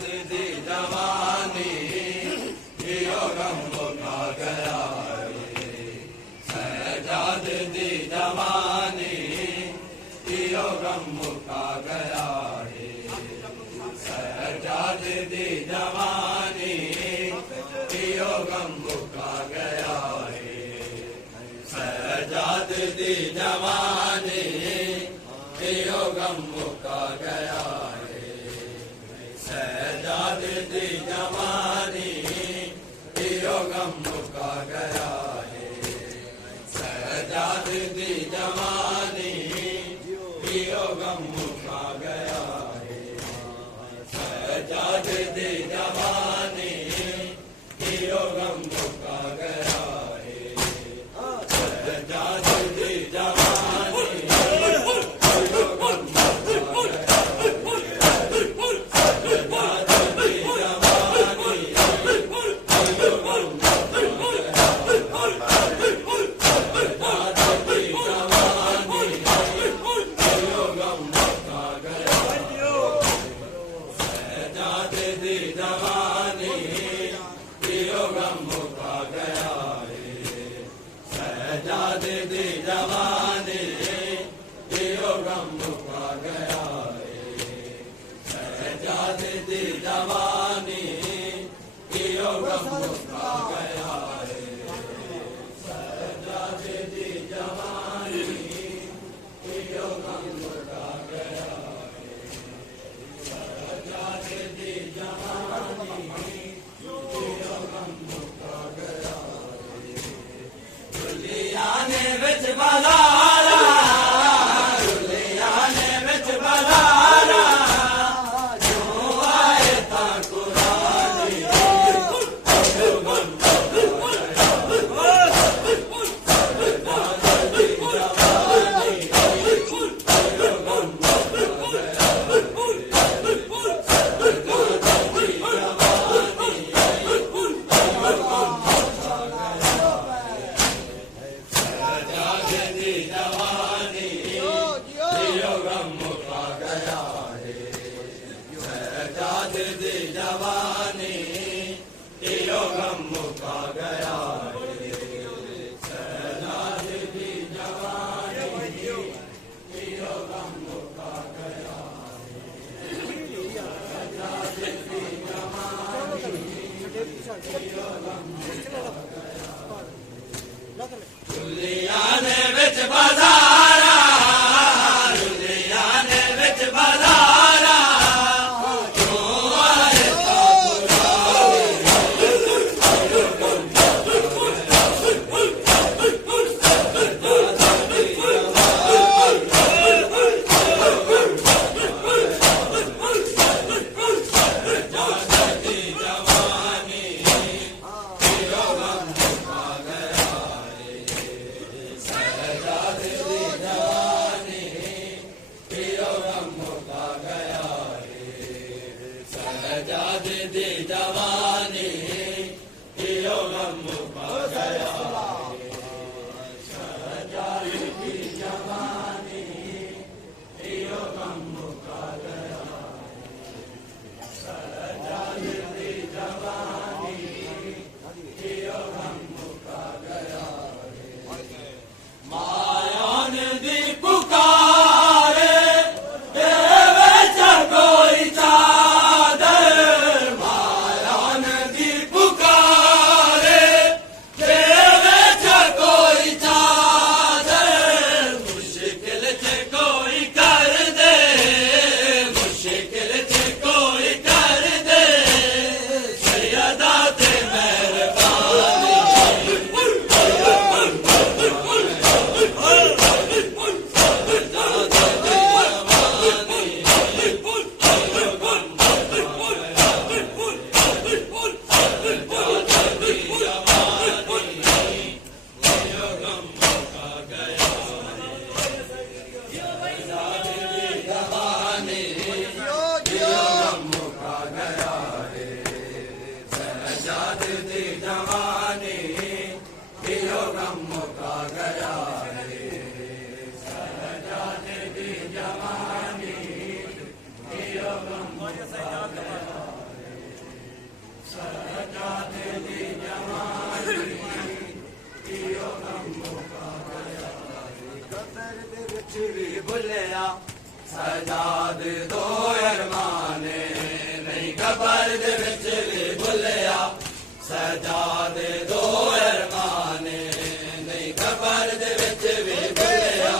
दी जवानी यो गम मुका गया रे। सजाद दी जवानी यो गम मुका गया रे। सजाद दी जवानी यो गम मुका गया रे। सजाद दी जवानी यो गम मुका गया रे। सजाद दी जवानी यो गम मुका गया रे। सजाद दी जवानी यो गम मुका गया रे। सजाद दी जवानी यो गम मुका गया रे। सजाद दी जवानी सजाद दी जवानी यो गम मुका गया रे। सजाद दी जवानी यो गम मुका गया रे। सजाद दी जवानी यो गम मुका गया रे। सजाद दी जवानी यो गम मुका गया रे। दुनिया ने विच बाजारा, दुनिया ने विच बाजारा, जो आए ता कुरानी यो गम मुका गया रे। सजाद दी जवानी यो गम मुका गया रे। सजाद दी जवानी यो गम मुका गया रे। सजाद दी जवानी यो गम मुका गया रे। सजाद दी जवानी यो गम मुका गया रे। सजाद दी जवानी यो गम मुका गया रे। सजाद दी जवानी यो गम मुका गया रे। दुनिया ने विच बाजारा, दुनिया ने विच बाजारा, जो आए ता ਵੀ ਭੁੱਲਿਆ ਸਜਾਦ ਦੋ ਅਰਮਾਨੇ ਨਹੀਂ ਕਬਰ ਦੇ ਵਿੱਚ ਵੀ ਭੁੱਲਿਆ ਸਜਾਦ ਦੋ ਅਰਮਾਨੇ ਨਹੀਂ ਕਬਰ ਦੇ ਵਿੱਚ ਵੀ ਭੁੱਲਿਆ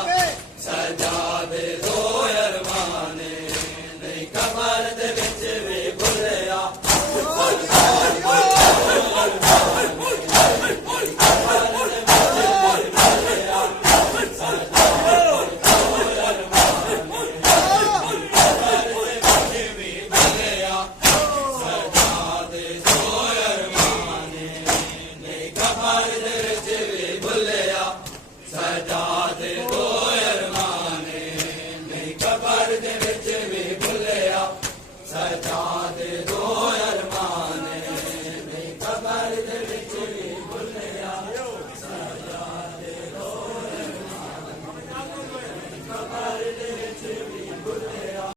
ਸਜਾਦ ਦੋ ਅਰਮਾਨੇ ਨਹੀਂ ਕਬਰ ਦੇ ਵਿੱਚ ਵੀ ਭੁੱਲਿਆ ਸਜਾਦ ਦੋ ਅਰਮਾਨੇ ਨਹੀਂ ਕਬਰ ਦੇ